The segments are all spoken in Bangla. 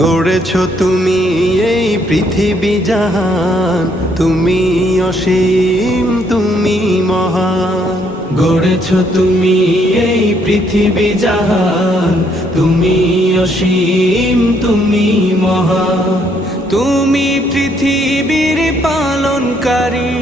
গড়েছ তুমি এই পৃথিবী জাহান, তুমি অসীম তুমি মহান। গড়েছ তুমি এই পৃথিবী জাহান, তুমি অসীম তুমি মহান। তুমি পৃথিবীর পালনকারী,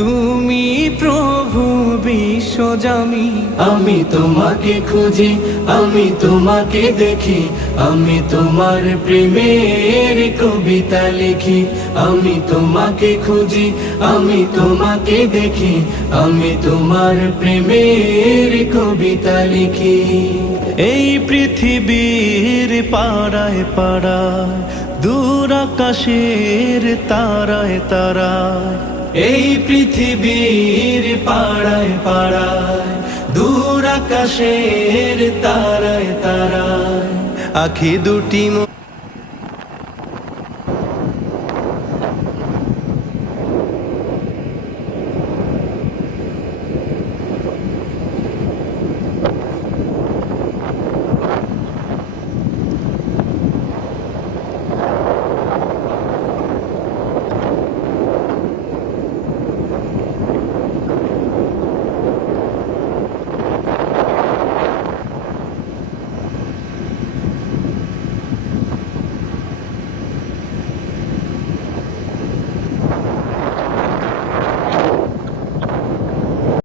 তুমি প্রভু বিশ্বজামি। আমি তোমাকে খুঁজি, আমি তোমাকে দেখি, আমি তোমার প্রেমের কবিতা লিখি। আমি তোমাকে খুঁজি, আমি তোমাকে দেখি, আমি তোমার প্রেমের কবিতা লিখি। এই পৃথিবীর পাড়ায় পাড়ায়, দূর আকাশের তারায় তারায়, এই পৃথিবীর পাড়ায় পাড়ায়, দূর আকাশের তারায় তারায়, আখি দুটি